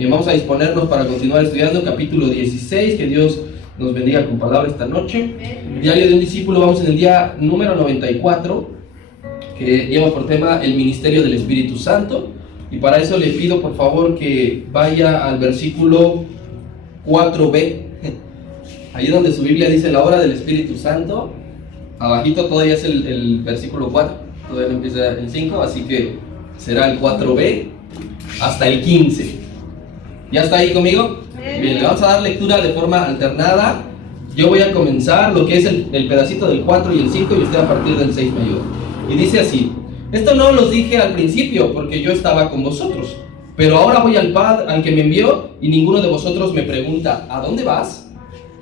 Bien, vamos a disponernos para continuar estudiando capítulo 16. Que Dios nos bendiga con palabra esta noche. Diario de un discípulo, vamos en el día número 94, que lleva por tema el ministerio del Espíritu Santo. Y para eso le pido por favor que vaya al versículo 4b. Ahí donde su Biblia dice la obra del Espíritu Santo, abajito todavía es el versículo 4, todavía no empieza el 5, así que será el 4b hasta el 15. ¿Ya está ahí conmigo? Bien, le vamos a dar lectura de forma alternada. Yo voy a comenzar lo que es el pedacito del 4 y el 5 y usted a partir del 6 me ayuda. Y dice así: esto no los dije al principio porque yo estaba con vosotros, pero ahora voy al Padre, al que me envió, y ninguno de vosotros me pregunta: ¿a dónde vas?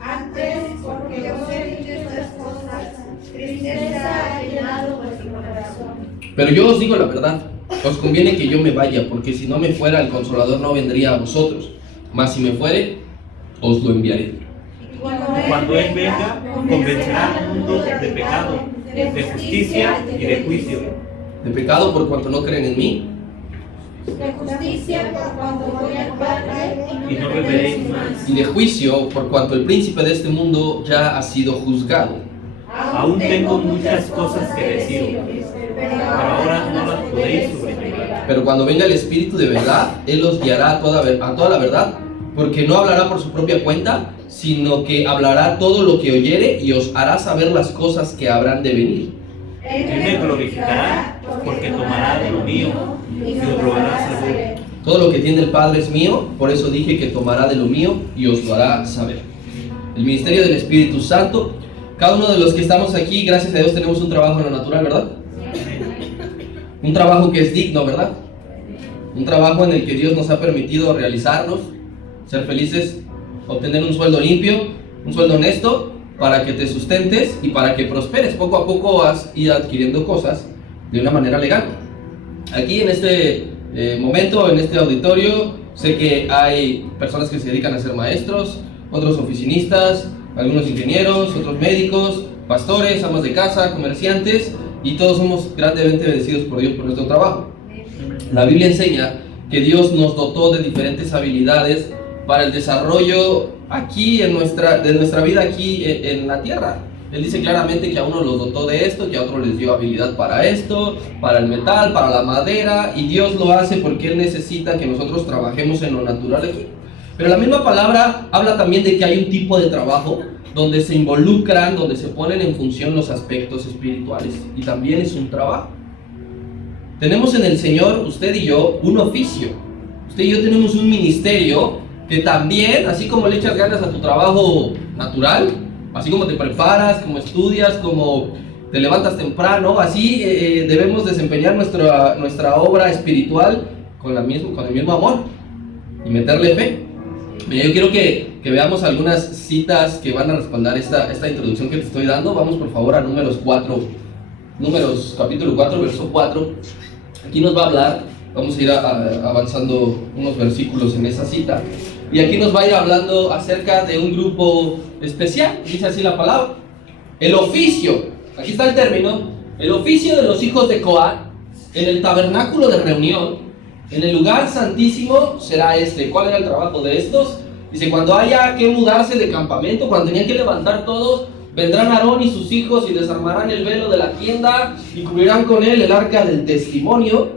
Antes, porque os he dicho estas cosas, tristeza ha llenado vuestro corazón. Pero yo os digo la verdad, os conviene que yo me vaya, porque si no me fuera, el Consolador no vendría a vosotros, mas si me fuere, os lo enviaré. Cuando Él venga, convencerá al mundo de pecado, de justicia y de juicio. De pecado por cuanto no creen en mí, De justicia por cuanto voy al Padre Y no me veréis más. y de juicio por cuanto el príncipe de este mundo ya ha sido juzgado. Aún tengo muchas cosas que deciros, pero ahora no las podéis sobrellevar. Pero cuando venga el Espíritu de verdad, Él os guiará a toda la verdad, porque no hablará por su propia cuenta, sino que hablará todo lo que oyere y os hará saber las cosas que habrán de venir. Él me glorificará, porque tomará de lo mío y os lo hará saber. Todo lo que tiene el Padre es mío, por eso dije que tomará de lo mío y os lo hará saber. El ministerio del Espíritu Santo. Cada uno de los que estamos aquí, gracias a Dios, tenemos un trabajo en lo natural, ¿verdad? Un trabajo que es digno, ¿verdad? Un trabajo en el que Dios nos ha permitido realizarnos, ser felices, obtener un sueldo limpio, un sueldo honesto, para que te sustentes y para que prosperes. Poco a poco vas a ir adquiriendo cosas de una manera legal. Aquí en este momento, en este auditorio, sé que hay personas que se dedican a ser maestros, otros oficinistas, algunos ingenieros, otros médicos, pastores, amas de casa, comerciantes, y todos somos grandemente bendecidos por Dios por nuestro trabajo. La Biblia enseña que Dios nos dotó de diferentes habilidades para el desarrollo aquí de nuestra vida aquí en la tierra. Él dice claramente que a uno los dotó de esto, que a otro les dio habilidad para esto, para el metal, para la madera, y Dios lo hace porque Él necesita que nosotros trabajemos en lo natural aquí. Pero la misma palabra habla también de que hay un tipo de trabajo donde se involucran, donde se ponen en función los aspectos espirituales, y también es un trabajo. Tenemos en el Señor, usted y yo, un oficio. Usted y yo tenemos un ministerio que también, así como le echas ganas a tu trabajo natural, así como te preparas, como estudias, como te levantas temprano, así debemos desempeñar nuestra obra espiritual con el mismo amor y meterle fe. Yo quiero que veamos algunas citas que van a respaldar esta introducción que te estoy dando. Vamos por favor a Números capítulo 4, verso 4. Aquí nos va a hablar, vamos a ir avanzando unos versículos en esa cita, y aquí nos va a ir hablando acerca de un grupo especial. Dice así la palabra: el oficio, aquí está el término, el oficio de los hijos de Coat en el tabernáculo de reunión, en el lugar santísimo será este. ¿Cuál era el trabajo de estos? Dice: cuando haya que mudarse de campamento, cuando tenían que levantar todos, vendrán Aarón y sus hijos y desarmarán el velo de la tienda y cubrirán con él el arca del testimonio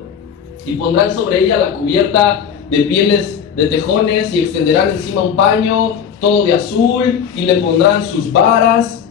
y pondrán sobre ella la cubierta de pieles de tejones y extenderán encima un paño todo de azul y le pondrán sus varas.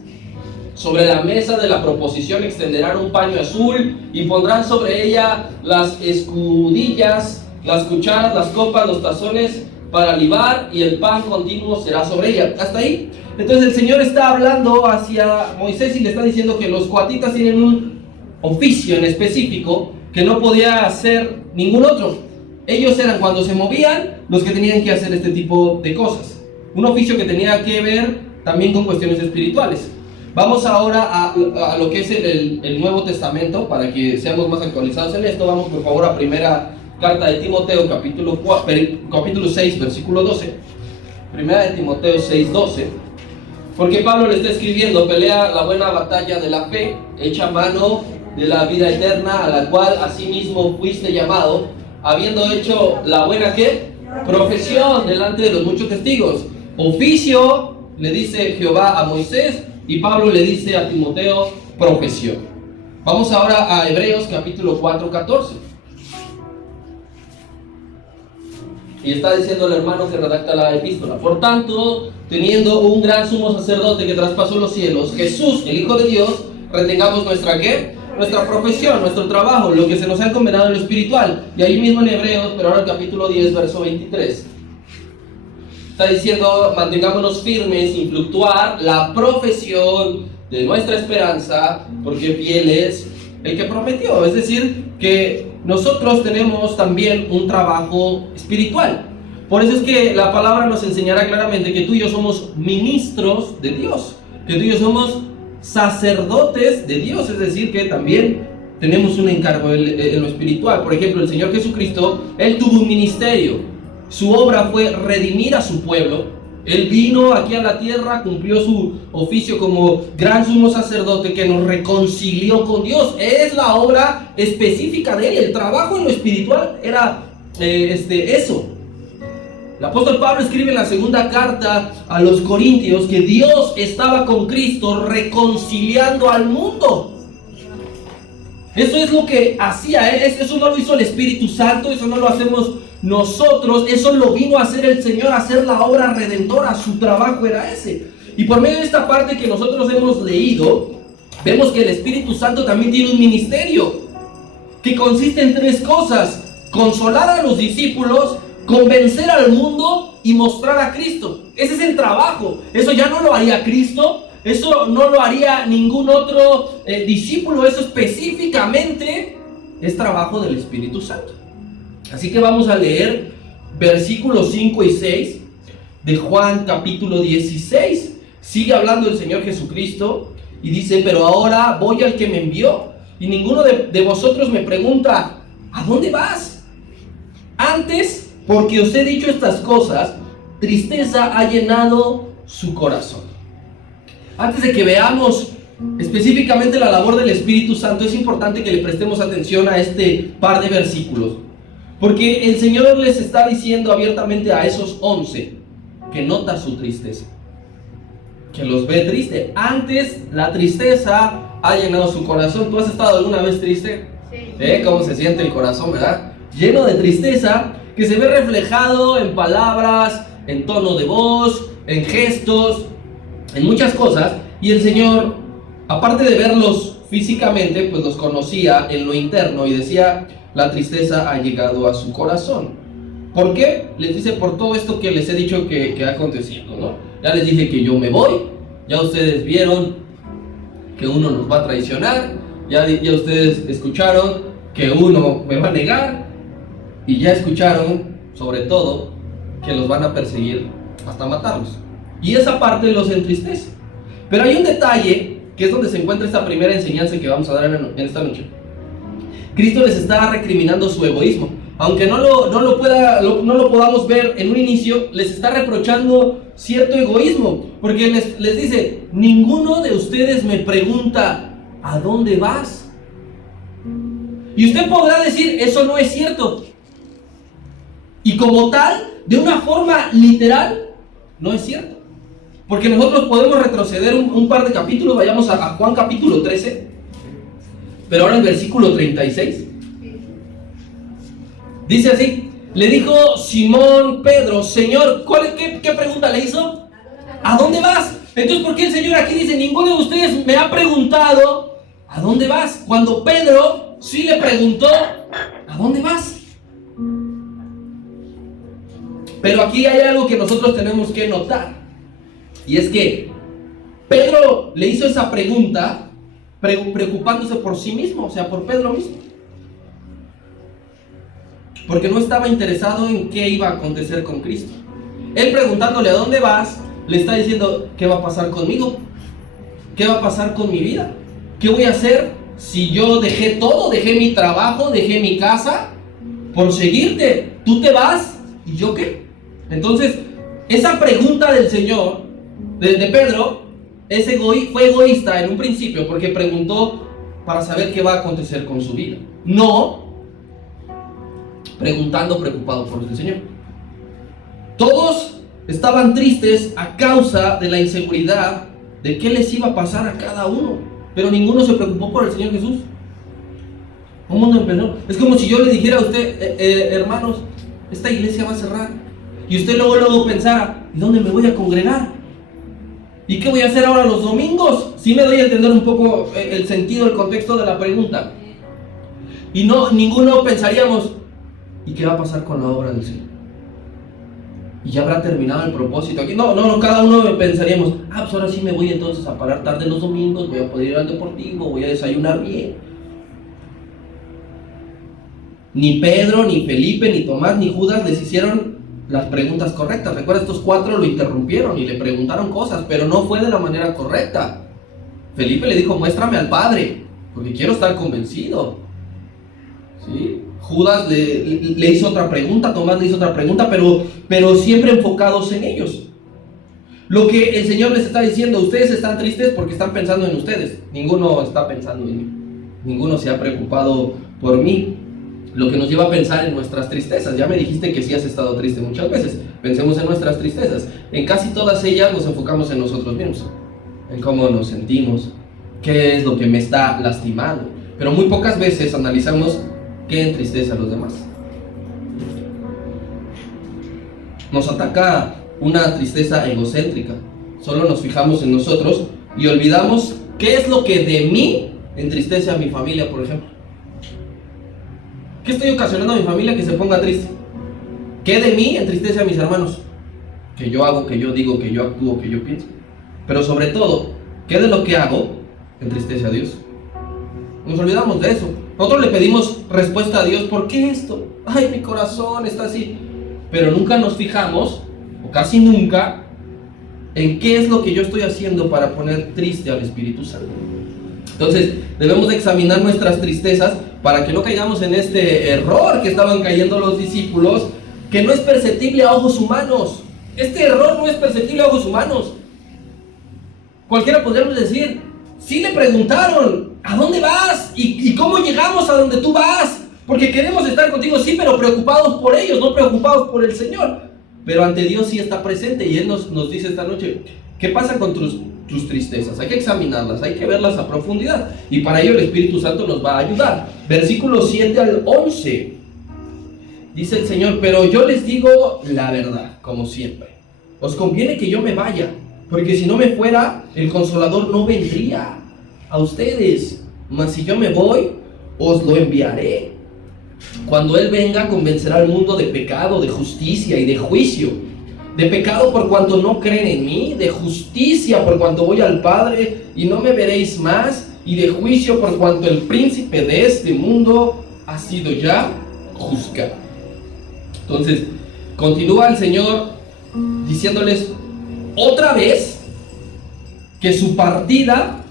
Sobre la mesa de la proposición extenderán un paño azul y pondrán sobre ella las escudillas, las cucharas, las copas, los tazones para libar, y el pan continuo será sobre ella. Hasta ahí. Entonces el Señor está hablando hacia Moisés y le está diciendo que los coatitas tienen un oficio en específico que no podía hacer ningún otro. Ellos eran, cuando se movían, los que tenían que hacer este tipo de cosas. Un oficio que tenía que ver también con cuestiones espirituales. Vamos ahora a lo que es el Nuevo Testamento, para que seamos más actualizados en esto. Vamos por favor a primera carta de Timoteo, capítulo 6, versículo 12. Primera de Timoteo 6, 12. Porque Pablo le está escribiendo: pelea la buena batalla de la fe, echa mano de la vida eterna, a la cual asimismo fuiste llamado, habiendo hecho la buena ¿qué? Profesión delante de los muchos testigos. Oficio, le dice Jehová a Moisés, y Pablo le dice a Timoteo, profesión. Vamos ahora a Hebreos capítulo 4, 14. Y está diciendo el hermano que redacta la epístola: por tanto, teniendo un gran sumo sacerdote que traspasó los cielos, Jesús, el Hijo de Dios, retengamos nuestra ¿qué? Nuestra profesión, nuestro trabajo, lo que se nos ha encomendado en lo espiritual. Y ahí mismo en Hebreos, pero ahora el capítulo 10, verso 23. Está diciendo: mantengámonos firmes sin fluctuar la profesión de nuestra esperanza, porque fiel es el que prometió. Es decir, que nosotros tenemos también un trabajo espiritual. Por eso es que la palabra nos enseñará claramente que tú y yo somos ministros de Dios, que tú y yo somos sacerdotes de Dios, es decir, que también tenemos un encargo en lo espiritual. Por ejemplo, el Señor Jesucristo, Él tuvo un ministerio. Su obra fue redimir a su pueblo. Él vino aquí a la tierra, cumplió su oficio como gran sumo sacerdote que nos reconcilió con Dios. Es la obra específica de Él. El trabajo en lo espiritual era eso. El apóstol Pablo escribe en la segunda carta a los Corintios que Dios estaba con Cristo reconciliando al mundo. Eso es lo que hacía Él. Eso no lo hizo el Espíritu Santo, eso no lo hacemos nosotros, eso lo vino a hacer el Señor, a hacer la obra redentora. Su trabajo era ese. Y por medio de esta parte que nosotros hemos leído, vemos que el Espíritu Santo también tiene un ministerio que consiste en tres cosas: consolar a los discípulos, convencer al mundo y mostrar a Cristo. Ese es el trabajo. Eso ya no lo haría Cristo, eso no lo haría ningún otro discípulo. Eso específicamente es trabajo del Espíritu Santo. Así que vamos a leer versículos 5 y 6 de Juan capítulo 16. Sigue hablando el Señor Jesucristo y dice: pero ahora voy al que me envió, y ninguno de vosotros me pregunta: ¿a dónde vas? Antes, porque os he dicho estas cosas, tristeza ha llenado su corazón. Antes de que veamos específicamente la labor del Espíritu Santo, es importante que le prestemos atención a este par de versículos, porque el Señor les está diciendo abiertamente a esos 11 que nota su tristeza, que los ve triste. Antes, la tristeza ha llenado su corazón. ¿Tú has estado alguna vez triste? Sí. ¿Cómo se siente el corazón, verdad? Lleno de tristeza, que se ve reflejado en palabras, en tono de voz, en gestos, en muchas cosas. Y el Señor, aparte de verlos físicamente, pues los conocía en lo interno y decía: la tristeza ha llegado a su corazón. ¿Por qué? Les dice: por todo esto que les he dicho que ha acontecido, ¿no? Ya les dije que yo me voy, ya ustedes vieron que uno nos va a traicionar, ya ustedes escucharon que uno me va a negar, y ya escucharon, sobre todo, que los van a perseguir hasta matarlos. Y esa parte los entristece. Pero hay un detalle, que es donde se encuentra esta primera enseñanza que vamos a dar en esta noche. Cristo les está recriminando su egoísmo. Aunque no lo podamos ver en un inicio, les está reprochando cierto egoísmo. Porque les dice: ninguno de ustedes me pregunta: ¿a dónde vas? Y usted podrá decir: eso no es cierto. Y como tal, de una forma literal, no es cierto. Porque nosotros podemos retroceder un par de capítulos. Vayamos a Juan capítulo 13, pero ahora el versículo 36. Dice así: le dijo Simón Pedro: Señor, ¿qué pregunta le hizo? ¿A dónde vas? Entonces, ¿por qué el Señor aquí dice: ninguno de ustedes me ha preguntado ¿a dónde vas? Cuando Pedro sí le preguntó: ¿a dónde vas? Pero aquí hay algo que nosotros tenemos que notar, y es que Pedro le hizo esa pregunta preocupándose por sí mismo, o sea, por Pedro mismo, porque no estaba interesado en qué iba a acontecer con Cristo. Él, preguntándole: ¿a dónde vas?, le está diciendo: ¿qué va a pasar conmigo? ¿Qué va a pasar con mi vida? ¿Qué voy a hacer si yo dejé todo? Dejé mi trabajo, dejé mi casa por seguirte. Tú te vas, ¿y yo qué? Entonces, esa pregunta del Señor, de Pedro, fue egoísta en un principio, porque preguntó para saber qué va a acontecer con su vida, no preguntando preocupado por el Señor. Todos estaban tristes a causa de la inseguridad de qué les iba a pasar a cada uno, pero ninguno se preocupó por el Señor Jesús. Un mundo empezó. Es como si yo le dijera a usted, hermanos, esta iglesia va a cerrar, y usted luego pensara, ¿y dónde me voy a congregar? ¿Y qué voy a hacer ahora los domingos? Sí me doy a entender un poco el sentido, el contexto de la pregunta. Y ninguno pensaríamos, ¿y qué va a pasar con la obra del Señor? ¿Y ya habrá terminado el propósito aquí? No, cada uno pensaríamos, pues ahora sí me voy entonces a parar tarde los domingos, voy a poder ir al deportivo, voy a desayunar bien. Ni Pedro, ni Felipe, ni Tomás, ni Judas les hicieron las preguntas correctas. Recuerda, estos 4 lo interrumpieron y le preguntaron cosas, pero no fue de la manera correcta. Felipe le dijo, muéstrame al Padre, porque quiero estar convencido. ¿Sí? Judas le hizo otra pregunta, Tomás le hizo otra pregunta, pero siempre enfocados en ellos. Lo que el Señor les está diciendo, ustedes están tristes porque están pensando en ustedes. Ninguno está pensando en mí. Ninguno se ha preocupado por mí. Lo que nos lleva a pensar en nuestras tristezas. Ya me dijiste que sí has estado triste muchas veces. Pensemos en nuestras tristezas. En casi todas ellas nos enfocamos en nosotros mismos, en cómo nos sentimos, qué es lo que me está lastimando. Pero muy pocas veces analizamos qué entristece a los demás. Nos ataca una tristeza egocéntrica. Solo nos fijamos en nosotros y olvidamos qué es lo que de mí entristece a mi familia, por ejemplo. ¿Qué estoy ocasionando a mi familia que se ponga triste? ¿Qué de mí entristece a mis hermanos? Que yo hago, que yo digo, que yo actúo, que yo pienso. Pero sobre todo, ¿qué de lo que hago entristece a Dios? Nos olvidamos de eso. Nosotros le pedimos respuesta a Dios, ¿por qué esto? Ay, mi corazón está así. Pero nunca nos fijamos, o casi nunca, en qué es lo que yo estoy haciendo para poner triste al Espíritu Santo. Entonces, debemos de examinar nuestras tristezas para que no caigamos en este error que estaban cayendo los discípulos, que no es perceptible a ojos humanos. Este error no es perceptible a ojos humanos. Cualquiera podríamos decir, sí le preguntaron, ¿a dónde vas? ¿Y cómo llegamos a donde tú vas? Porque queremos estar contigo, sí, pero preocupados por ellos, no preocupados por el Señor. Pero ante Dios sí está presente, y Él nos dice esta noche, ¿qué pasa con tus tristezas? Hay que examinarlas, hay que verlas a profundidad, y para ello el Espíritu Santo nos va a ayudar. Versículos 7 al 11, dice el Señor, pero yo les digo la verdad, como siempre, os conviene que yo me vaya, porque si no me fuera, el Consolador no vendría a ustedes, mas si yo me voy, os lo enviaré. Cuando Él venga, convencerá al mundo de pecado, de justicia y de juicio. De pecado por cuanto no creen en mí, de justicia por cuanto voy al Padre y no me veréis más, y de juicio por cuanto el príncipe de este mundo ha sido ya juzgado. Entonces, continúa el Señor diciéndoles otra vez que su partida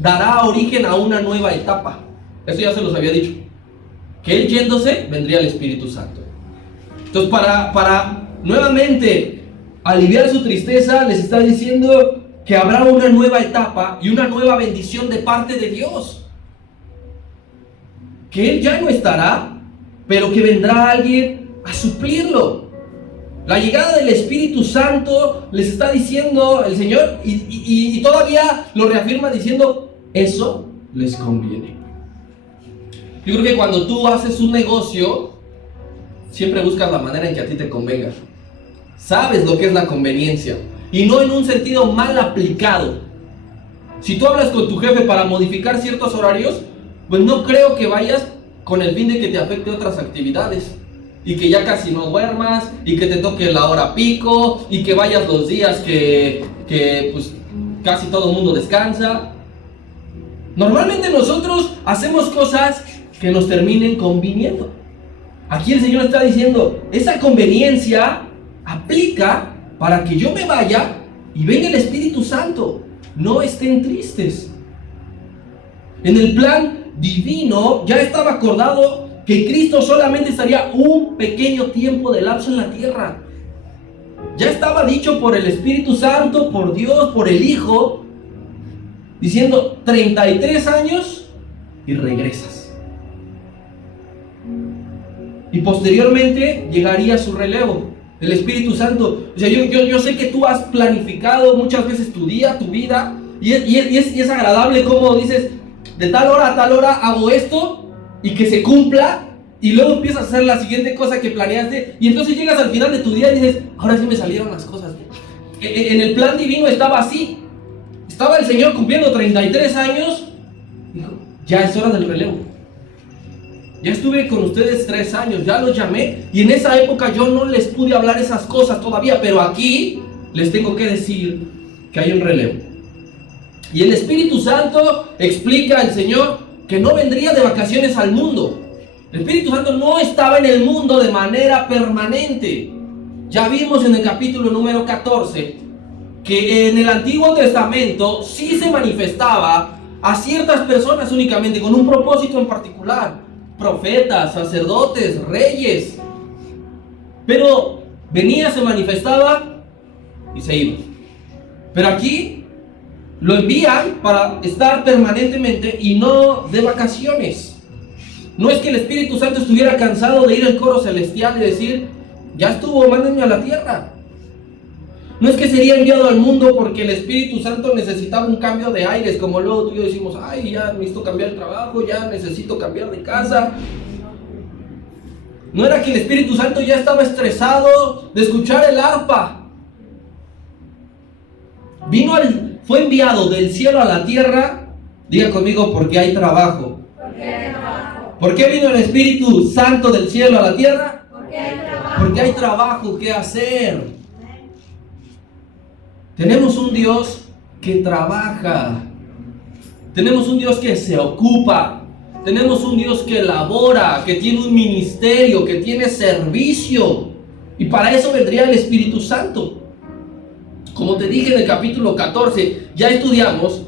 dará origen a una nueva etapa. Eso ya se los había dicho, que Él yéndose vendría el Espíritu Santo. Entonces, para nuevamente aliviar su tristeza, les está diciendo que habrá una nueva etapa y una nueva bendición de parte de Dios. Que Él ya no estará, pero que vendrá alguien a suplirlo. La llegada del Espíritu Santo, les está diciendo el Señor, y todavía lo reafirma diciendo, eso les conviene. Yo creo que cuando tú haces un negocio, siempre buscas la manera en que a ti te convenga. Sabes lo que es la conveniencia, y no en un sentido mal aplicado. Si tú hablas con tu jefe para modificar ciertos horarios, pues no creo que vayas con el fin de que te afecte otras actividades, y que ya casi no duermas, y que te toque la hora pico, y que vayas los días que pues casi todo el mundo descansa. Normalmente nosotros hacemos cosas que nos terminen conviniendo. Aquí el Señor está diciendo, esa conveniencia aplica para que yo me vaya y venga el Espíritu Santo. No estén tristes. En el plan divino ya estaba acordado que Cristo solamente estaría un pequeño tiempo de lapso en la tierra. Ya estaba dicho por el Espíritu Santo, por Dios, por el Hijo, diciendo 33 años y regresas. Y posteriormente llegaría su relevo. El Espíritu Santo. O sea, yo sé que tú has planificado muchas veces tu día, tu vida, y es agradable como dices, de tal hora a tal hora hago esto, y que se cumpla, y luego empiezas a hacer la siguiente cosa que planeaste, y entonces llegas al final de tu día y dices, ahora sí me salieron las cosas. En el plan divino estaba así. Estaba el Señor cumpliendo 33 años, dijo, ya es hora del relevo. Ya estuve con ustedes 3 años, ya los llamé, y en esa época yo no les pude hablar esas cosas todavía, pero aquí les tengo que decir que hay un relevo. Y el Espíritu Santo explica al Señor que no vendría de vacaciones al mundo. El Espíritu Santo no estaba en el mundo de manera permanente. Ya vimos en el capítulo número 14 que en el Antiguo Testamento sí se manifestaba a ciertas personas únicamente con un propósito en particular: profetas, sacerdotes, reyes. Pero venía, se manifestaba y se iba. Pero aquí lo envían para estar permanentemente y no de vacaciones. No es que el Espíritu Santo estuviera cansado de ir al coro celestial y decir, ya estuvo, mándenme a la tierra. No es que sería enviado al mundo porque el Espíritu Santo necesitaba un cambio de aires, como luego tú y yo decimos, ay, ya necesito cambiar el trabajo, ya necesito cambiar de casa. No era que el Espíritu Santo ya estaba estresado de escuchar el arpa. Fue enviado del cielo a la tierra, diga conmigo, porque hay trabajo. ¿Por qué vino el Espíritu Santo del cielo a la tierra? Porque hay trabajo que hacer. Tenemos un Dios que trabaja. Tenemos un Dios que se ocupa. Tenemos un Dios que labora, que tiene un ministerio, que tiene servicio. Y para eso vendría el Espíritu Santo. Como te dije en el capítulo 14, ya estudiamos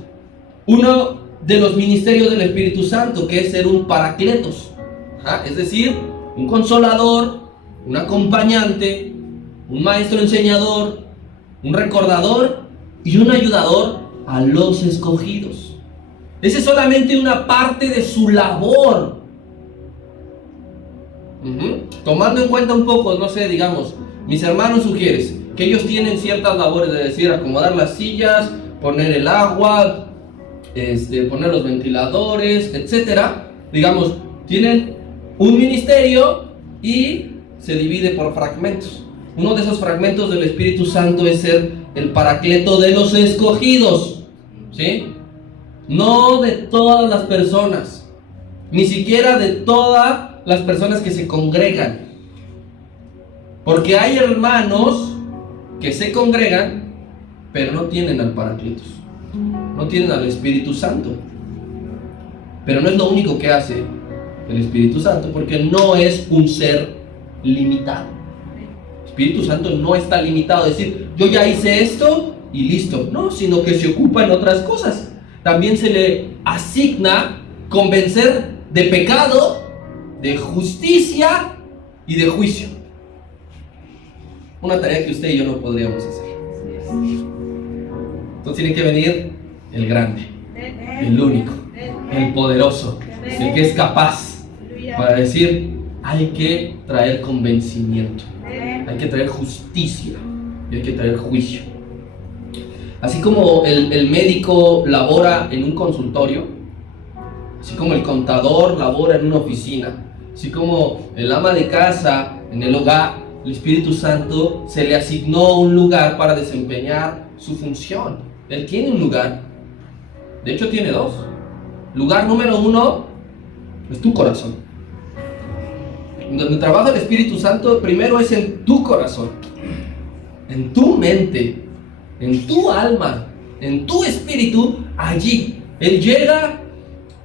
uno de los ministerios del Espíritu Santo, que es ser un paracletos. Es decir, un consolador, un acompañante, un maestro enseñador, un recordador y un ayudador a los escogidos. Esa es solamente una parte de su labor. Tomando en cuenta un poco, no sé, digamos, mis hermanos sugieres que ellos tienen ciertas labores, de decir, acomodar las sillas, poner el agua, poner los ventiladores, etcétera. Digamos, tienen un ministerio y se divide por fragmentos. Uno de esos fragmentos del Espíritu Santo es ser el paracleto de los escogidos, ¿sí? No de todas las personas, ni siquiera de todas las personas que se congregan. Porque hay hermanos que se congregan, pero no tienen al Paracletos, no tienen al Espíritu Santo. Pero no es lo único que hace el Espíritu Santo, porque no es un ser limitado. El Espíritu Santo no está limitado a decir, yo ya hice esto y listo. No, sino que se ocupa en otras cosas. También se le asigna convencer de pecado, de justicia y de juicio. Una tarea que usted y yo no podríamos hacer. Entonces tiene que venir el grande, el único, el poderoso, el que es capaz para decir, hay que traer convencimiento, hay que traer justicia y hay que traer juicio. Así como el médico labora en un consultorio, así como el contador labora en una oficina, así como el ama de casa en el hogar, el Espíritu Santo se le asignó un lugar para desempeñar su función. Él tiene un lugar, de hecho tiene dos. Lugar número 1 es tu corazón. Donde trabaja el Espíritu Santo, primero es en tu corazón, en tu mente, en tu alma, en tu espíritu. Allí Él llega,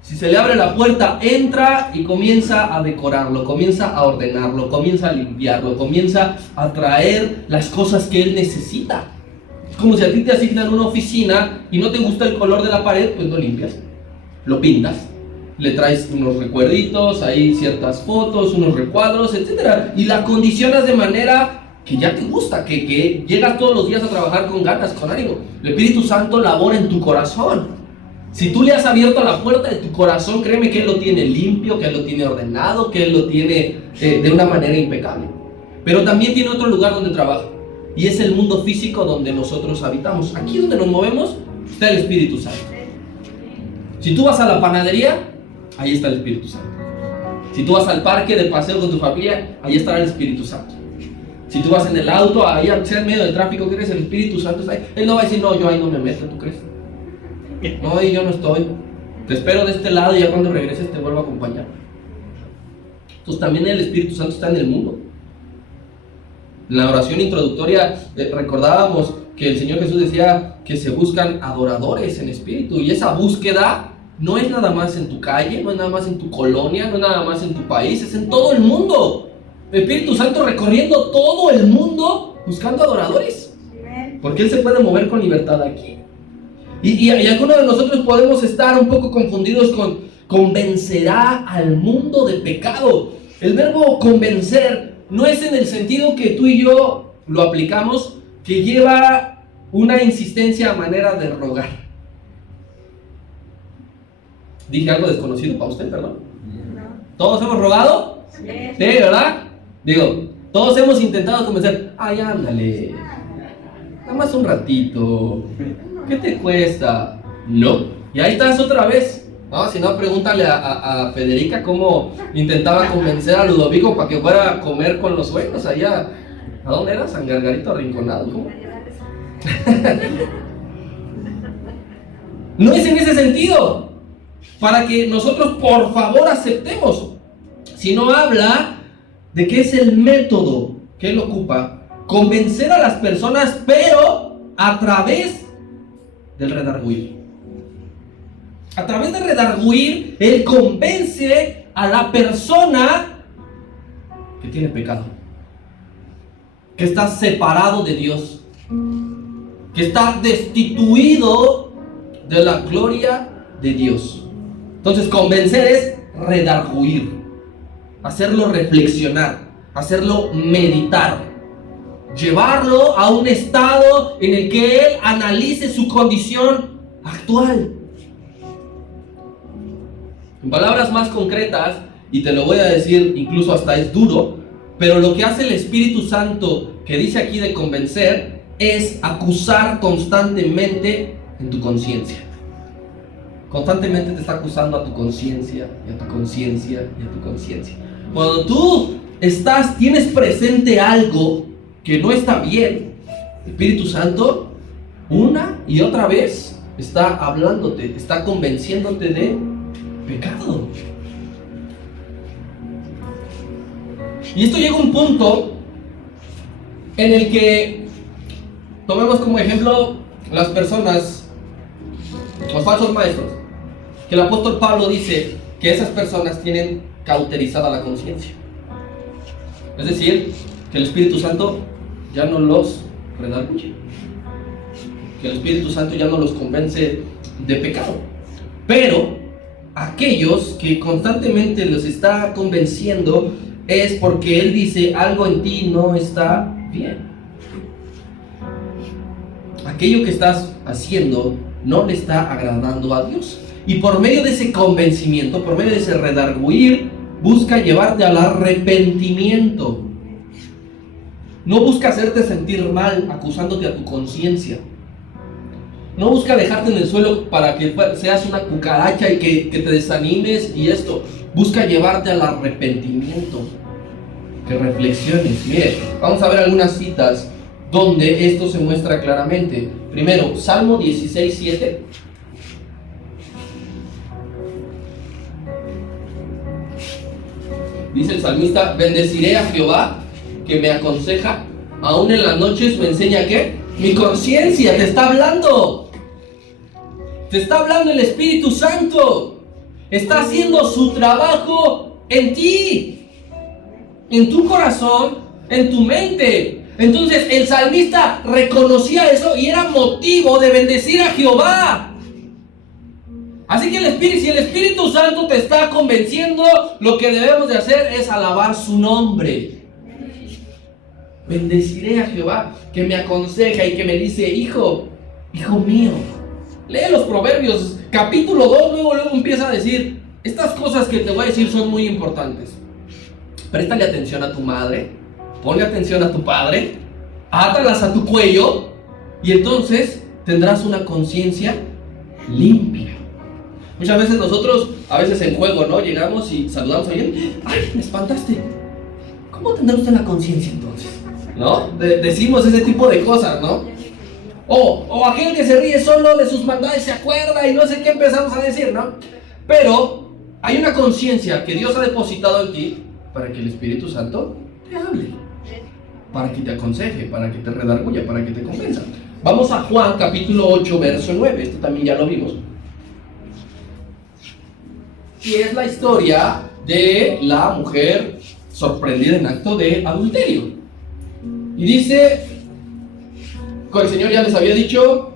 si se le abre la puerta, entra y comienza a decorarlo, comienza a ordenarlo, comienza a limpiarlo, comienza a traer las cosas que Él necesita. Es como si a ti te asignan una oficina y no te gusta el color de la pared, pues lo limpias, lo pintas, le traes unos recuerditos, ahí ciertas fotos, unos recuadros, etc. Y la acondicionas de manera que ya te gusta, que llegas todos los días a trabajar con ganas, con ánimo. El Espíritu Santo labora en tu corazón. Si tú le has abierto la puerta de tu corazón, créeme que Él lo tiene limpio, que Él lo tiene ordenado, que Él lo tiene de una manera impecable. pero también tiene otro lugar donde trabaja, y es el mundo físico donde nosotros habitamos. Aquí donde nos movemos está el Espíritu Santo. Si tú vas a la panadería, ahí está el Espíritu Santo. Si tú vas al parque de paseo con tu familia, ahí estará el Espíritu Santo. Si tú vas en el auto, ahí sea en medio del tráfico, ¿crees? El Espíritu Santo está ahí. Él no va a decir, no, yo ahí no me meto, ¿tú crees? No, ahí yo no estoy. Te espero de este lado y ya cuando regreses te vuelvo a acompañar. Entonces también el Espíritu Santo está en el mundo. En la oración introductoria recordábamos que el Señor Jesús decía que se buscan adoradores en espíritu, y esa búsqueda no es nada más en tu calle, no es nada más en tu colonia, no es nada más en tu país, es en todo el mundo. El Espíritu Santo recorriendo todo el mundo buscando adoradores, porque Él se puede mover con libertad aquí. Y algunos de nosotros podemos estar un poco confundidos con convencerá al mundo de pecado. El verbo convencer no es en el sentido que tú y yo lo aplicamos, que lleva una insistencia a manera de rogar. ¿Dije algo desconocido para usted, perdón? No. ¿Todos hemos rogado? Sí. Sí, ¿verdad? Digo, todos hemos intentado convencer. Ay, ándale, nada más un ratito, ¿qué te cuesta? No, y ahí estás otra vez. No, si no, pregúntale a Federica cómo intentaba convencer a Ludovico para que fuera a comer con los suegros allá. ¿A dónde era? San Gargarito Arrinconado, ¿cómo? No es en ese sentido, para que nosotros por favor aceptemos, sino habla de que es el método que él ocupa, convencer a las personas, pero a través del redarguir. A través de redarguir, él convence a la persona que tiene pecado, que está separado de Dios, que está destituido de la gloria de Dios. Entonces, convencer es redarguir, hacerlo reflexionar, hacerlo meditar, llevarlo a un estado en el que él analice su condición actual. En palabras más concretas, y te lo voy a decir, incluso hasta es duro, pero lo que hace el Espíritu Santo, que dice aquí de convencer, es acusar constantemente en tu conciencia. Constantemente te está acusando a tu conciencia, y a tu conciencia, y a tu conciencia. Cuando tú tienes presente algo que no está bien, el Espíritu Santo, una y otra vez, está hablándote, está convenciéndote de pecado. Y esto llega a un punto en el que tomemos como ejemplo las personas, los falsos maestros, que el apóstol Pablo dice que esas personas tienen cauterizada la conciencia. Es decir, que el Espíritu Santo ya no los redarguye, que el Espíritu Santo ya no los convence de pecado. Pero aquellos que constantemente los está convenciendo es porque Él dice algo en ti no está bien. Aquello que estás haciendo no le está agradando a Dios. Y por medio de ese convencimiento, por medio de ese redarguir, busca llevarte al arrepentimiento. No busca hacerte sentir mal acusándote a tu conciencia. No busca dejarte en el suelo para que seas una cucaracha y que te desanimes y esto. Busca llevarte al arrepentimiento. Que reflexiones. Mire, vamos a ver algunas citas donde esto se muestra claramente. Primero, Salmo 16:7. Dice el salmista: bendeciré a Jehová, que me aconseja, aún en las noches me enseña ¿qué? Mi conciencia. Te está hablando. Te está hablando el Espíritu Santo. Está haciendo su trabajo en ti, en tu corazón, en tu mente. Entonces el salmista reconocía eso y era motivo de bendecir a Jehová. Así que si el Espíritu Santo te está convenciendo, lo que debemos de hacer es alabar su nombre. Bendeciré a Jehová, que me aconseja y que me dice: hijo mío. Lee los Proverbios, capítulo 2, luego empieza a decir: estas cosas que te voy a decir son muy importantes. Préstale atención a tu madre, ponle atención a tu padre, átalas a tu cuello y entonces tendrás una conciencia limpia. Muchas veces nosotros, a veces en juego, ¿no? Llegamos y saludamos a alguien. ¡Ay, me espantaste! ¿Cómo tendrá usted la conciencia entonces? ¿No? Decimos ese tipo de cosas, ¿no? O aquel que se ríe solo de sus maldades se acuerda y no sé qué empezamos a decir, ¿no? Pero hay una conciencia que Dios ha depositado en ti para que el Espíritu Santo te hable, para que te aconseje, para que te redarguya, para que te convenza. Vamos a Juan capítulo 8, verso 9. Esto también ya lo vimos. Y es la historia de la mujer sorprendida en acto de adulterio. Y dice, el Señor ya les había dicho,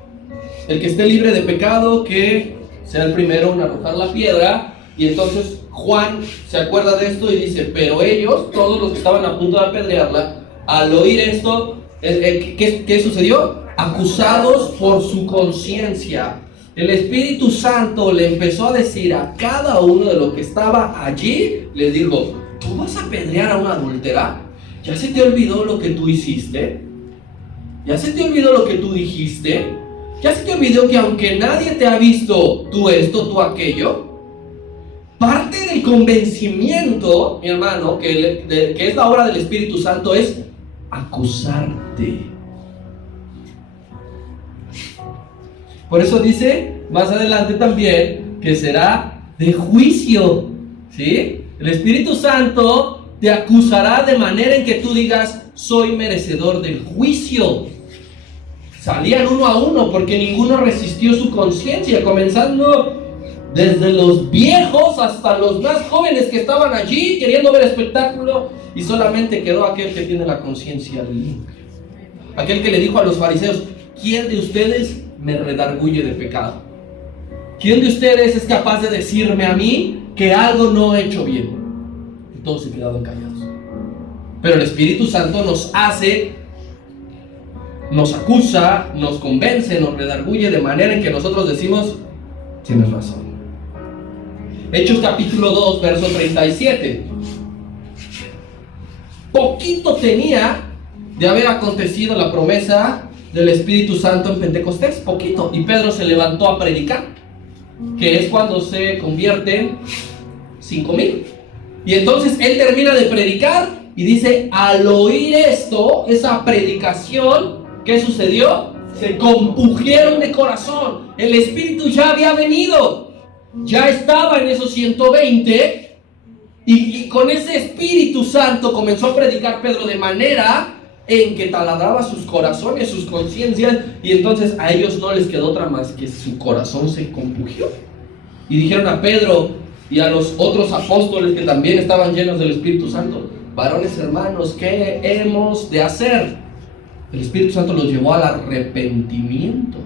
el que esté libre de pecado, que sea el primero en arrojar la piedra. Y entonces Juan se acuerda de esto y dice, pero ellos, todos los que estaban a punto de apedrearla, al oír esto, ¿qué sucedió? Acusados por su conciencia. El Espíritu Santo le empezó a decir a cada uno de los que estaba allí, les dijo, ¿tú vas a apedrear a una adúltera? ¿Ya se te olvidó lo que tú hiciste? ¿Ya se te olvidó lo que tú dijiste? ¿Ya se te olvidó que aunque nadie te ha visto, tú esto, tú aquello? Parte del convencimiento, mi hermano, que es la obra del Espíritu Santo, es acusarte. Por eso dice más adelante también que será de juicio, ¿sí? El Espíritu Santo te acusará de manera en que tú digas, soy merecedor del juicio. Salían uno a uno porque ninguno resistió su conciencia, comenzando desde los viejos hasta los más jóvenes que estaban allí queriendo ver espectáculo, y solamente quedó aquel que tiene la conciencia limpia. Aquel que le dijo a los fariseos, ¿quién de ustedes me redarguye de pecado? ¿Quién de ustedes es capaz de decirme a mí que algo no he hecho bien? Y todos se quedaron callados. Pero el Espíritu Santo nos acusa, nos convence, nos redarguye de manera en que nosotros decimos, tienes razón. Hechos capítulo 2, verso 37. Poquito tenía de haber acontecido la promesa del Espíritu Santo en Pentecostés, poquito, y Pedro se levantó a predicar, que es cuando se convierten 5,000. Y entonces él termina de predicar y dice, al oír esto, esa predicación, ¿qué sucedió? Se compungieron de corazón. El Espíritu ya había venido, ya estaba en esos 120, y con ese Espíritu Santo comenzó a predicar Pedro de manera en que taladraba sus corazones, sus conciencias, y entonces a ellos no les quedó otra más que su corazón se compungió. Y dijeron a Pedro y a los otros apóstoles que también estaban llenos del Espíritu Santo, varones hermanos, ¿qué hemos de hacer? El Espíritu Santo los llevó al arrepentimiento.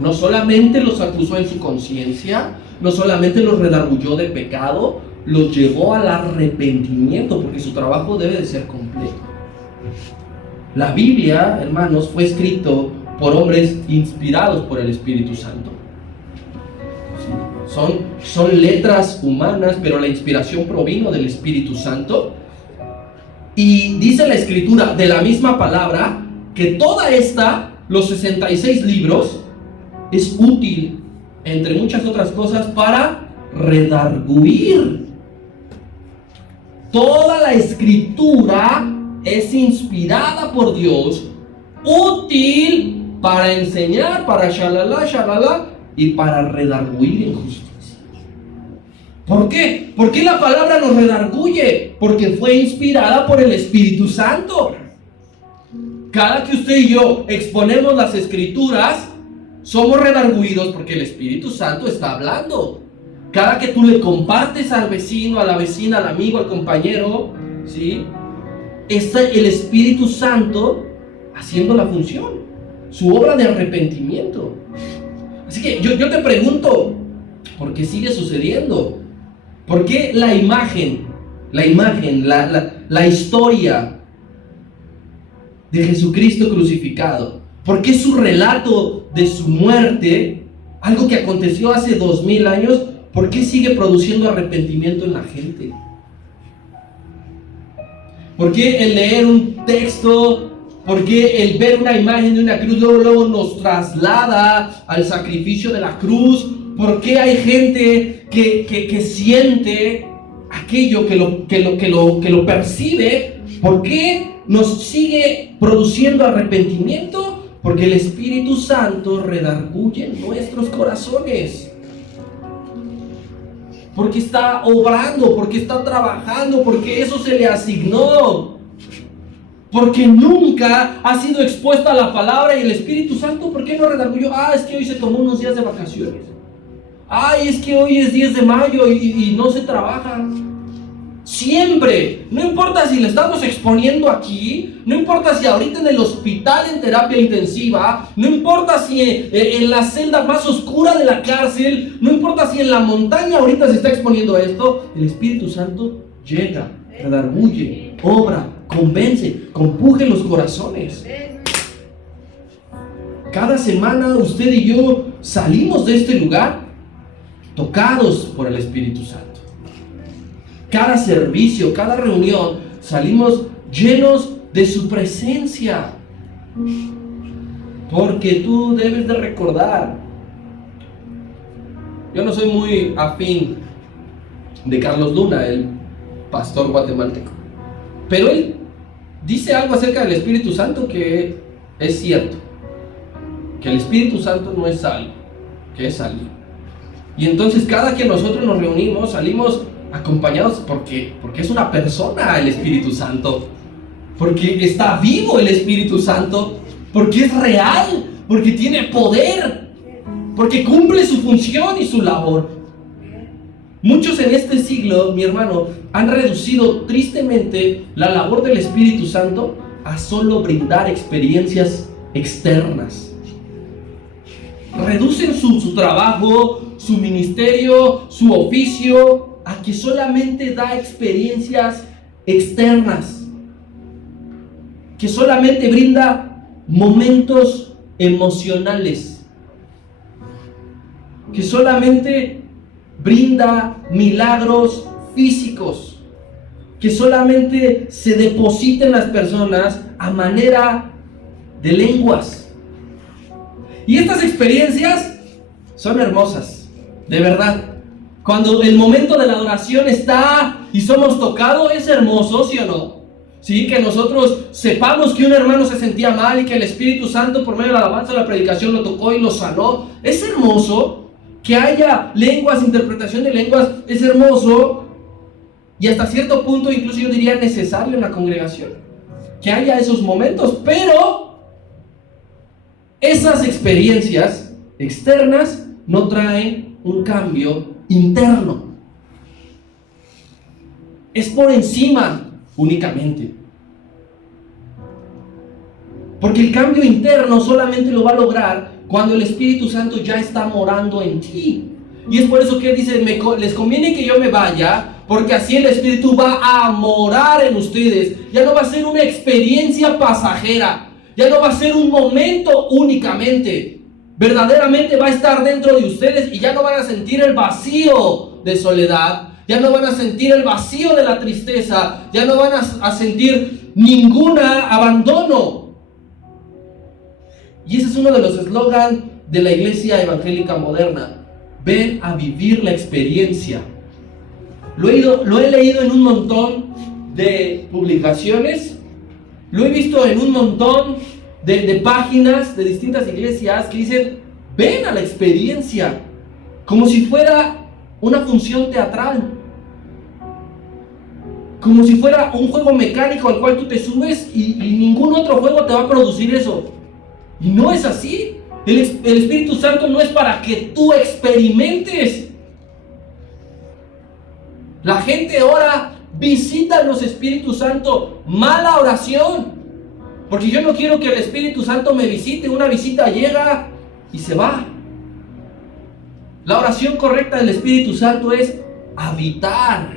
No solamente los acusó en su conciencia, no solamente los redarguyó de pecado, los llevó al arrepentimiento, porque su trabajo debe de ser completo. La Biblia, hermanos, fue escrito por hombres inspirados por el Espíritu Santo. Son letras humanas, pero la inspiración provino del Espíritu Santo. Y dice la Escritura, de la misma palabra, que toda los 66 libros, es útil, entre muchas otras cosas, para redarguir. Toda la Escritura es inspirada por Dios, útil para enseñar, para shalala, y para redarguir en justicia. ¿Por qué? ¿Por qué la palabra nos redarguye? Porque fue inspirada por el Espíritu Santo. Cada que usted y yo exponemos las Escrituras, somos redarguidos porque el Espíritu Santo está hablando. Cada que tú le compartes al vecino, a la vecina, al amigo, al compañero, ¿sí? Está el Espíritu Santo haciendo la función, su obra de arrepentimiento. Así que yo te pregunto, ¿por qué sigue sucediendo? ¿Por qué la imagen, la historia de Jesucristo crucificado, por qué su relato de su muerte, algo que aconteció hace 2000 años, por qué sigue produciendo arrepentimiento en la gente? ¿Por qué el leer un texto? ¿Por qué el ver una imagen de una cruz luego nos traslada al sacrificio de la cruz? ¿Por qué hay gente que siente aquello, que lo percibe? ¿Por qué nos sigue produciendo arrepentimiento? Porque el Espíritu Santo redarguye en nuestros corazones. Porque está obrando, porque está trabajando, porque eso se le asignó. Porque nunca ha sido expuesta a la palabra y el Espíritu Santo, ¿por qué no redarguyó? Es que hoy se tomó unos días de vacaciones. Es que hoy es 10 de mayo y no se trabaja. Siempre, no importa si le estamos exponiendo aquí, no importa si ahorita en el hospital en terapia intensiva, no importa si en la celda más oscura de la cárcel, no importa si en la montaña ahorita se está exponiendo a esto, el Espíritu Santo llega, redarguye, obra, convence, compuje los corazones. Cada semana usted y yo salimos de este lugar tocados por el Espíritu Santo. Cada servicio, cada reunión, salimos llenos de su presencia. Porque tú debes de recordar. Yo no soy muy afín de Carlos Luna, el pastor guatemalteco. Pero él dice algo acerca del Espíritu Santo que es cierto. Que el Espíritu Santo no es algo, que es algo. Y entonces cada que nosotros nos reunimos, salimos acompañados porque es una persona el Espíritu Santo, porque está vivo el Espíritu Santo, porque es real, porque tiene poder, porque cumple su función y su labor. Muchos en este siglo, mi hermano, han reducido tristemente la labor del Espíritu Santo a solo brindar experiencias externas. Reducen su trabajo, su ministerio, su oficio, a que solamente da experiencias externas, que solamente brinda momentos emocionales, que solamente brinda milagros físicos, que solamente se deposita en las personas a manera de lenguas. Y estas experiencias son hermosas, de verdad. Cuando el momento de la adoración está y somos tocados, es hermoso, ¿sí o no? Sí, que nosotros sepamos que un hermano se sentía mal y que el Espíritu Santo por medio de la alabanza o la predicación lo tocó y lo sanó. Es hermoso que haya lenguas, interpretación de lenguas, es hermoso y hasta cierto punto incluso yo diría necesario en la congregación que haya esos momentos, pero esas experiencias externas no traen un cambio interno. Es por encima únicamente. Porque el cambio interno solamente lo va a lograr cuando el Espíritu Santo ya está morando en ti. Y es por eso que dice, les conviene que yo me vaya, porque así el Espíritu va a morar en ustedes. Ya no va a ser una experiencia pasajera, ya no va a ser un momento únicamente. Verdaderamente va a estar dentro de ustedes y ya no van a sentir el vacío de soledad, ya no van a sentir el vacío de la tristeza, ya no van a sentir ningún abandono. Y ese es uno de los eslogans de la iglesia evangélica moderna. Ven a vivir la experiencia. Lo he leído en un montón de publicaciones, lo he visto en un montón de páginas de distintas iglesias que dicen, ven a la experiencia, como si fuera una función teatral, como si fuera un juego mecánico al cual tú te subes y ningún otro juego te va a producir eso. Y no es así. El Espíritu Santo no es para que tú experimentes. La gente ora, visita a los Espíritus Santo, mala oración. Porque yo no quiero que el Espíritu Santo me visite. Una visita llega y se va. La oración correcta del Espíritu Santo es habitar,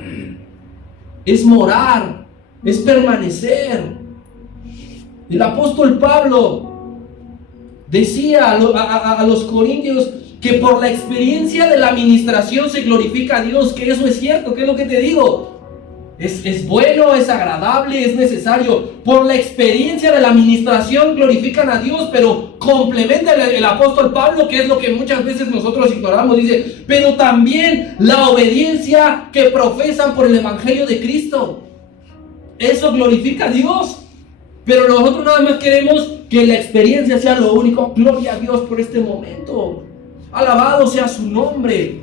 es morar, es permanecer. El apóstol Pablo decía a los corintios que por la experiencia de la administración se glorifica a Dios, que eso es cierto, que es lo que te digo. Es bueno, es agradable, es necesario. Por la experiencia de la administración glorifican a Dios, pero complementa el apóstol Pablo, que es lo que muchas veces nosotros ignoramos. Dice, pero también la obediencia que profesan por el evangelio de Cristo. Eso glorifica a Dios. Pero nosotros nada más queremos que la experiencia sea lo único. Gloria a Dios por este momento. Alabado sea su nombre.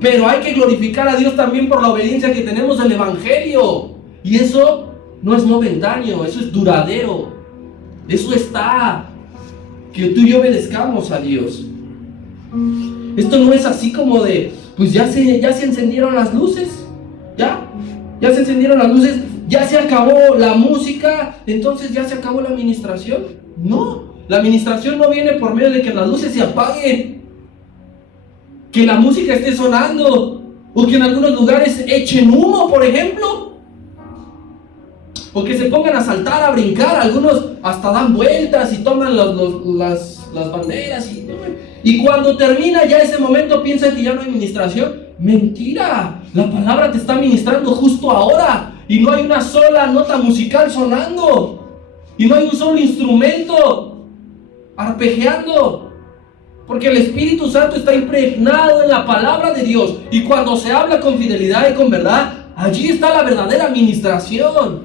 Pero hay que glorificar a Dios también por la obediencia que tenemos al evangelio. Y eso no es momentáneo, eso es duradero. Eso está. Que tú y yo obedezcamos a Dios. Esto no es así como de, pues ya se encendieron las luces. Ya se encendieron las luces. Ya se acabó la música, entonces ya se acabó la administración. No, la administración no viene por medio de que las luces se apaguen, que la música esté sonando, o que en algunos lugares echen humo, por ejemplo, o que se pongan a saltar, a brincar. Algunos hasta dan vueltas y toman las banderas y cuando termina ya ese momento piensan que ya no hay administración. Mentira, la palabra te está ministrando justo ahora. Y no hay una sola nota musical sonando. Y no hay un solo instrumento arpegiando. Porque el Espíritu Santo está impregnado en la palabra de Dios. Y cuando se habla con fidelidad y con verdad, allí está la verdadera administración.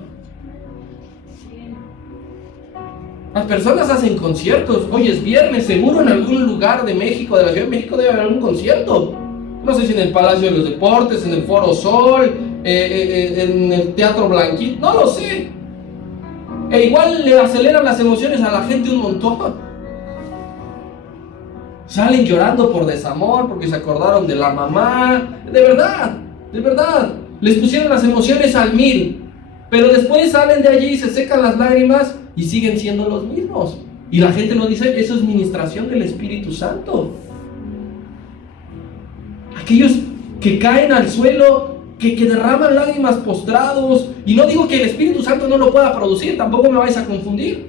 Las personas hacen conciertos. Hoy es viernes, seguro en algún lugar de México, de la Ciudad de México, debe haber algún concierto. No sé si en el Palacio de los Deportes, en el Foro Sol, en el Teatro Blanquito, no lo sé. E igual le aceleran las emociones a la gente un montón. Salen llorando por desamor, porque se acordaron de la mamá. De verdad. Les pusieron las emociones al 1000. Pero después salen de allí y se secan las lágrimas y siguen siendo los mismos. Y la gente nos dice, eso es ministración del Espíritu Santo. Aquellos que caen al suelo, que derraman lágrimas postrados. Y no digo que el Espíritu Santo no lo pueda producir, tampoco me vais a confundir.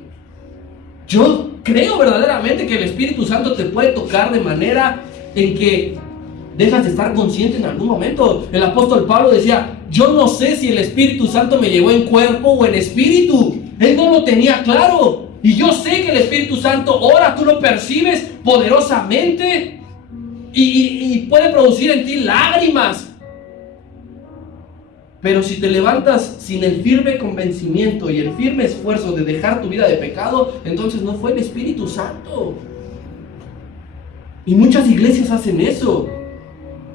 Yo creo verdaderamente que el Espíritu Santo te puede tocar de manera en que dejas de estar consciente en algún momento. El apóstol Pablo decía, yo no sé si el Espíritu Santo me llevó en cuerpo o en espíritu. Él no lo tenía claro. Y yo sé que el Espíritu Santo ahora tú lo percibes poderosamente. Y puede producir en ti lágrimas. Pero si te levantas sin el firme convencimiento y el firme esfuerzo de dejar tu vida de pecado, entonces no fue el Espíritu Santo. Y muchas iglesias hacen eso.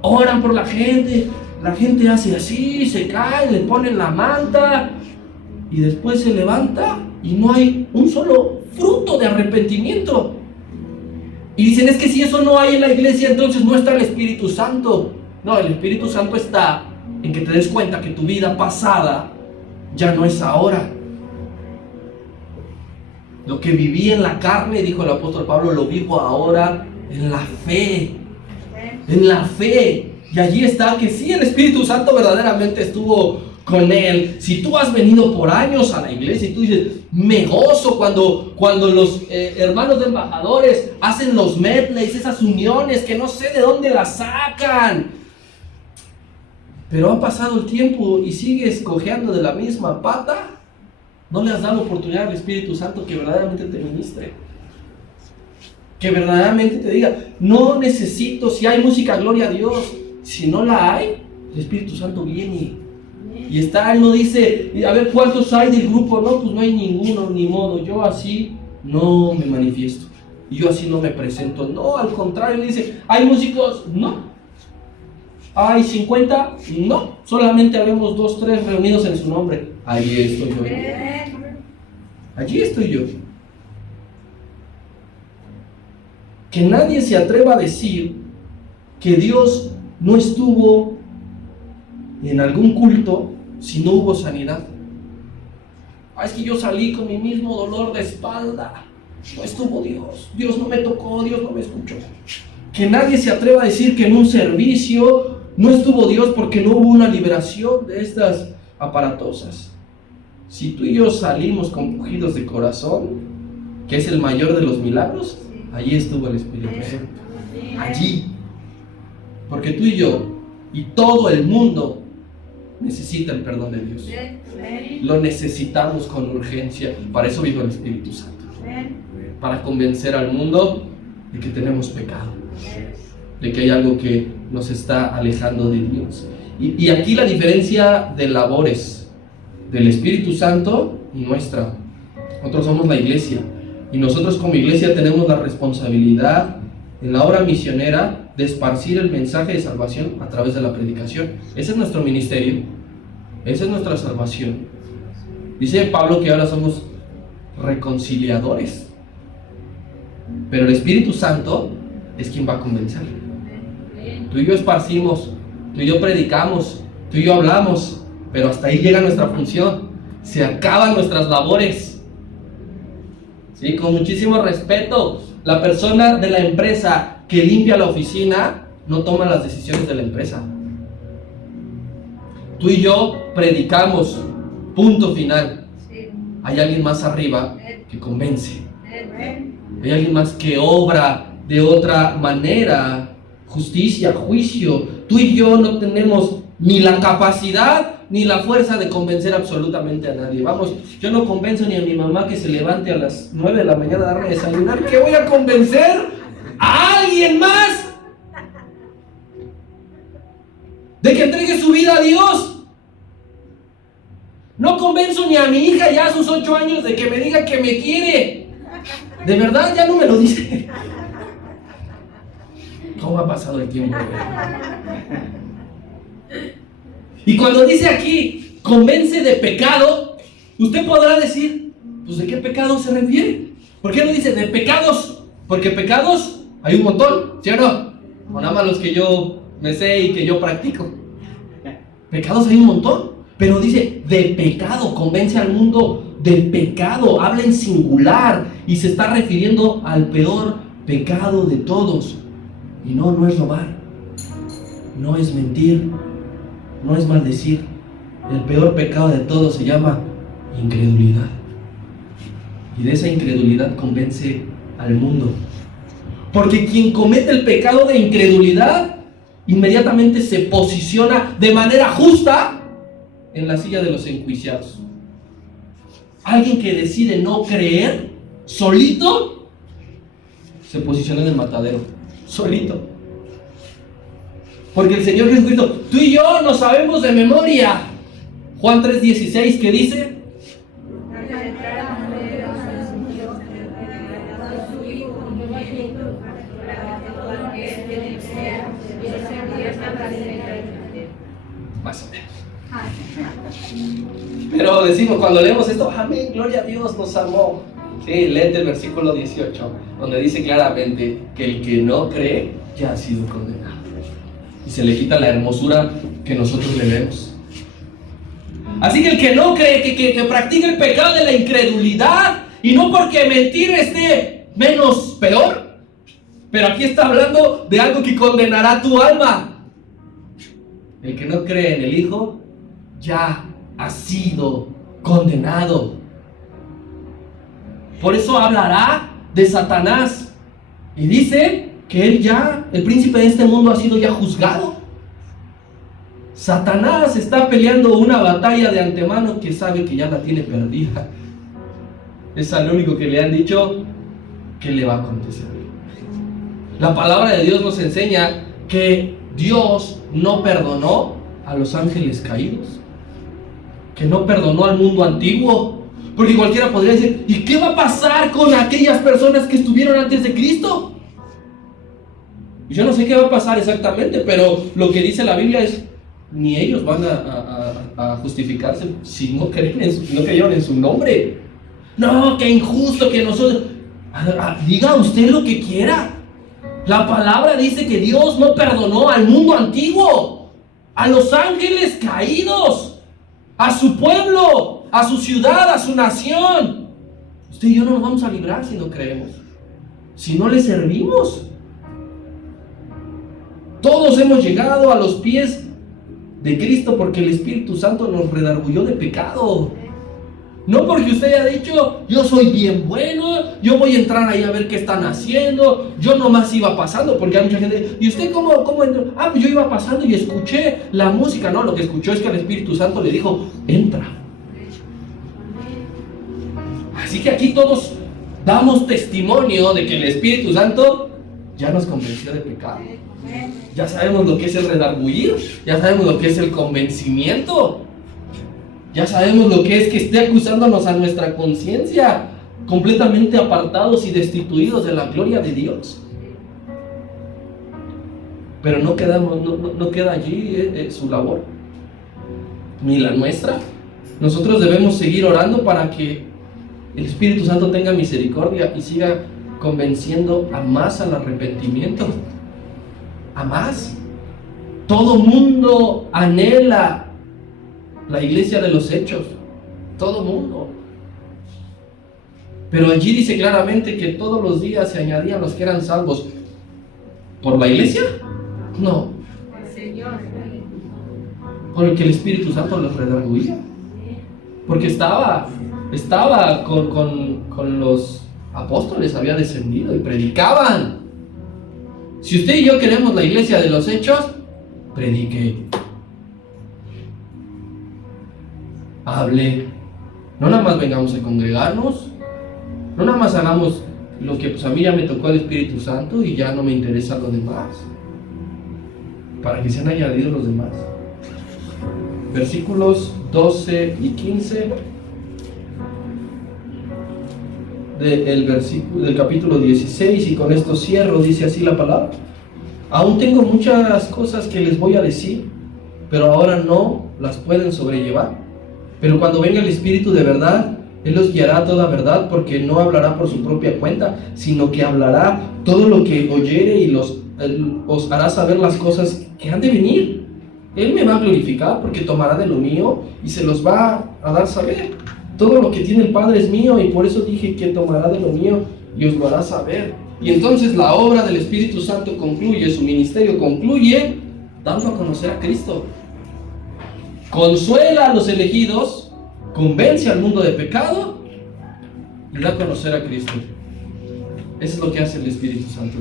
Oran por la gente hace así, se cae, le ponen la manta y después se levanta y no hay un solo fruto de arrepentimiento. Y dicen, es que si eso no hay en la iglesia, entonces no está el Espíritu Santo. No, el Espíritu Santo está en que te des cuenta que tu vida pasada ya no es ahora. Lo que viví en la carne, dijo el apóstol Pablo, lo vivo ahora en la fe. En la fe. Y allí está que sí, el Espíritu Santo verdaderamente estuvo con él. Si tú has venido por años a la iglesia y tú dices, me gozo cuando los hermanos de embajadores hacen los medleys, esas uniones que no sé de dónde las sacan. Pero ha pasado el tiempo y sigues cojeando de la misma pata. No le has dado oportunidad al Espíritu Santo que verdaderamente te ministre. Que verdaderamente te diga, no necesito, si hay música, gloria a Dios. Si no la hay, el Espíritu Santo viene y está. Él no dice, a ver cuántos hay del grupo. No, pues no hay ninguno, ni modo. Yo así no me manifiesto y yo así no me presento. No, al contrario, dice, ¿hay músicos? No. ¿Hay 50? No. Solamente habemos 2, 3 reunidos en su nombre. Allí estoy yo. Allí estoy yo. Que nadie se atreva a decir que Dios no estuvo en algún culto si no hubo sanidad. Es que yo salí con mi mismo dolor de espalda. No estuvo Dios. Dios no me tocó, Dios no me escuchó. Que nadie se atreva a decir que en un servicio no estuvo Dios porque no hubo una liberación de estas aparatosas. Si tú y yo salimos con pujidos de corazón, que es el mayor de los milagros, allí estuvo el Espíritu Santo. Allí. Porque tú y yo y todo el mundo necesita el perdón de Dios. Lo necesitamos con urgencia. Para eso vino el Espíritu Santo. Para convencer al mundo de que tenemos pecado, de que hay algo que nos está alejando de Dios. Y aquí la diferencia de labores del Espíritu Santo y nuestra. Nosotros somos la iglesia, y nosotros como iglesia tenemos la responsabilidad en la obra misionera de esparcir el mensaje de salvación a través de la predicación. Ese es nuestro ministerio, esa es nuestra salvación. Dice Pablo que ahora somos reconciliadores, pero el Espíritu Santo es quien va a convencer. Tú y yo esparcimos, tú y yo predicamos, tú y yo hablamos, pero hasta ahí llega nuestra función. Se acaban nuestras labores. ¿Sí? Con muchísimo respeto, la persona de la empresa que limpia la oficina no toma las decisiones de la empresa. Tú y yo predicamos, punto final. Hay alguien más arriba que convence. Hay alguien más que obra de otra manera, justicia, juicio. Tú y yo no tenemos ni la capacidad ni la fuerza de convencer absolutamente a nadie. Vamos, yo no convenzo ni a mi mamá que se levante a las 9 de la mañana a darme a desayunar. ¿Qué voy a convencer a alguien más de que entregue su vida a Dios? No convenzo ni a mi hija ya a sus 8 años de que me diga que me quiere. De verdad, ya no me lo dice. ¿Cómo ha pasado el tiempo? Y cuando dice aquí, convence de pecado, usted podrá decir, pues ¿de qué pecado se refiere? ¿Por qué no dice de pecados? Porque pecados hay un montón, ¿sí o no? O nada más los que yo me sé y que yo practico. Pecados hay un montón, pero dice de pecado, convence al mundo de pecado, habla en singular y se está refiriendo al peor pecado de todos. Y no es robar, no es mentir, no es maldecir. El peor pecado de todos se llama incredulidad. Y de esa incredulidad convence al mundo. Porque quien comete el pecado de incredulidad inmediatamente se posiciona de manera justa en la silla de los enjuiciados. Alguien que decide no creer solito se posiciona en el matadero, solito. Porque el Señor Jesucristo, tú y yo no sabemos de memoria. Juan 3:16, ¿qué dice? Más o menos. Pero decimos, cuando leemos esto, amén, gloria a Dios, nos amó. Sí, léete el versículo 18, donde dice claramente que el que no cree ya ha sido condenado. Y se le quita la hermosura que nosotros le vemos. Así que el que no cree, que practica el pecado de la incredulidad, y no porque mentir esté menos peor, pero aquí está hablando de algo que condenará tu alma. El que no cree en el Hijo ya ha sido condenado. Por eso hablará de Satanás y dice que él ya, el príncipe de este mundo, ha sido ya juzgado. Satanás está peleando una batalla de antemano que sabe que ya la tiene perdida. Es al único que le han dicho que le va a acontecer. La palabra de Dios nos enseña que Dios no perdonó a los ángeles caídos, que no perdonó al mundo antiguo. Porque cualquiera podría decir, ¿y qué va a pasar con aquellas personas que estuvieron antes de Cristo? Yo no sé qué va a pasar exactamente, pero lo que dice la Biblia es, ni ellos van a justificarse si no creyeron en su nombre. No, qué injusto que nosotros... Diga usted lo que quiera. La palabra dice que Dios no perdonó al mundo antiguo, a los ángeles caídos, a su pueblo, a su ciudad, a su nación. Usted y yo no nos vamos a librar si no creemos, si no le servimos. Todos hemos llegado a los pies de Cristo porque el Espíritu Santo nos redarguyó de pecado. No porque usted haya dicho, yo soy bien bueno, yo voy a entrar ahí a ver qué están haciendo, yo nomás iba pasando, porque hay mucha gente, ¿y usted cómo entró? Ah, pues yo iba pasando y escuché la música. No, lo que escuchó es que el Espíritu Santo le dijo, entra. Así que aquí todos damos testimonio de que el Espíritu Santo ya nos convenció de pecado. Ya sabemos lo que es el redarguir, ya sabemos lo que es el convencimiento. Ya sabemos lo que es que esté acusándonos a nuestra conciencia, completamente apartados y destituidos de la gloria de Dios. Pero no queda allí su labor, ni la nuestra. Nosotros debemos seguir orando para que el Espíritu Santo tenga misericordia y siga convenciendo a más al arrepentimiento. A más. Todo mundo anhela la iglesia de los hechos, todo mundo. Pero allí dice claramente que todos los días se añadían los que eran salvos. ¿Por la iglesia? No. Porque el Espíritu Santo los redarguía. Porque estaba con los apóstoles, había descendido y predicaban. Si usted y yo queremos la iglesia de los hechos, predique. Hable, no nada más vengamos a congregarnos, no nada más hagamos lo que pues a mí ya me tocó el Espíritu Santo y ya no me interesa lo demás, para que sean añadidos los demás. Versículos 12 y 15 del capítulo 16, y con esto cierro. Dice así la palabra: aún tengo muchas cosas que les voy a decir, pero ahora no las pueden sobrellevar. Pero cuando venga el Espíritu de verdad, Él los guiará a toda verdad, porque no hablará por su propia cuenta, sino que hablará todo lo que oyere y os hará saber las cosas que han de venir. Él me va a glorificar porque tomará de lo mío y se los va a dar saber. Todo lo que tiene el Padre es mío, y por eso dije que tomará de lo mío y os lo hará saber. Y entonces la obra del Espíritu Santo concluye, su ministerio concluye dando a conocer a Cristo. Consuela a los elegidos, convence al mundo de pecado y da a conocer a Cristo. Eso es lo que hace el Espíritu Santo.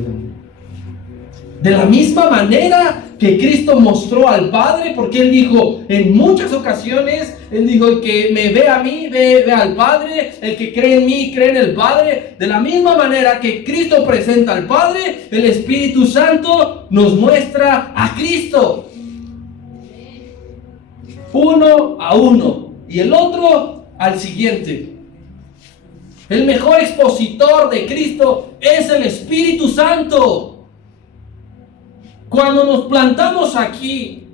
De la misma manera que Cristo mostró al Padre, porque Él dijo en muchas ocasiones, Él dijo: el que me ve a mí, ve al Padre, el que cree en mí, cree en el Padre. De la misma manera que Cristo presenta al Padre, el Espíritu Santo nos muestra a Cristo. Uno a uno, y el otro al siguiente. El mejor expositor de Cristo es el Espíritu Santo. Cuando nos plantamos aquí,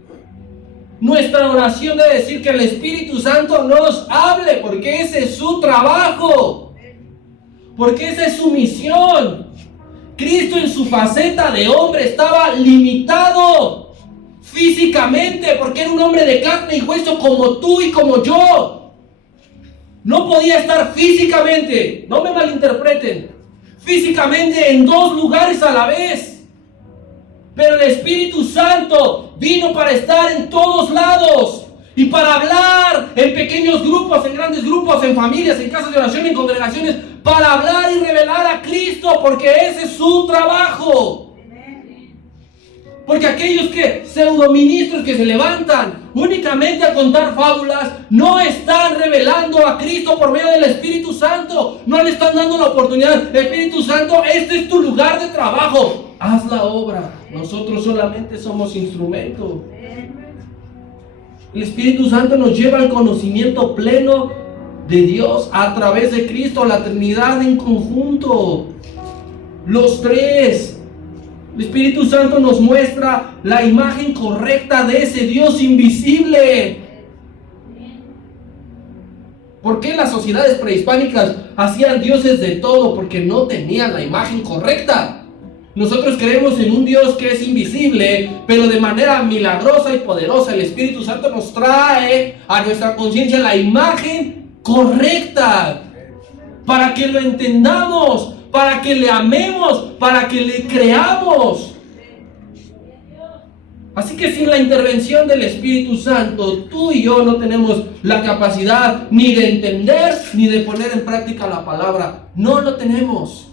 nuestra oración debe decir que el Espíritu Santo nos hable, porque ese es su trabajo, porque esa es su misión. Cristo en su faceta de hombre estaba limitado físicamente, porque era un hombre de carne y hueso como tú y como yo. No podía estar físicamente, no me malinterpreten, físicamente en dos lugares a la vez. Pero el Espíritu Santo vino para estar en todos lados y para hablar en pequeños grupos, en grandes grupos, en familias, en casas de oración, en congregaciones, para hablar y revelar a Cristo, porque ese es su trabajo. Porque aquellos pseudoministros que se levantan únicamente a contar fábulas no están revelando a Cristo por medio del Espíritu Santo. No le están dando la oportunidad. Espíritu Santo, este es tu lugar de trabajo. Haz la obra. Nosotros solamente somos instrumento. El Espíritu Santo nos lleva al conocimiento pleno de Dios a través de Cristo, la Trinidad en conjunto. Los tres. El Espíritu Santo nos muestra la imagen correcta de ese Dios invisible. ¿Por qué las sociedades prehispánicas hacían dioses de todo? Porque no tenían la imagen correcta. Nosotros creemos en un Dios que es invisible, pero de manera milagrosa y poderosa el Espíritu Santo nos trae a nuestra conciencia la imagen correcta, para que lo entendamos, para que le amemos, para que le creamos. Así que sin la intervención del Espíritu Santo, tú y yo no tenemos la capacidad ni de entender ni de poner en práctica la palabra. No lo tenemos.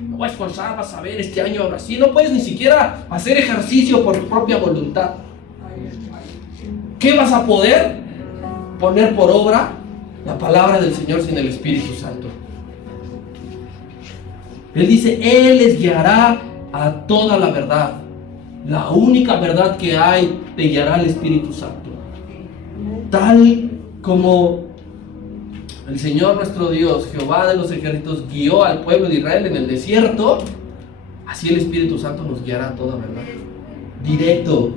Me voy a esforzar, vas a ver, este año ahora sí. No puedes ni siquiera hacer ejercicio por tu propia voluntad. ¿Qué vas a poder poner por obra? La palabra del Señor sin el Espíritu Santo. Él dice, Él les guiará a toda la verdad. La única verdad que hay te guiará el Espíritu Santo. Tal como el Señor nuestro Dios, Jehová de los ejércitos, guió al pueblo de Israel en el desierto, así el Espíritu Santo nos guiará a toda verdad. Directo.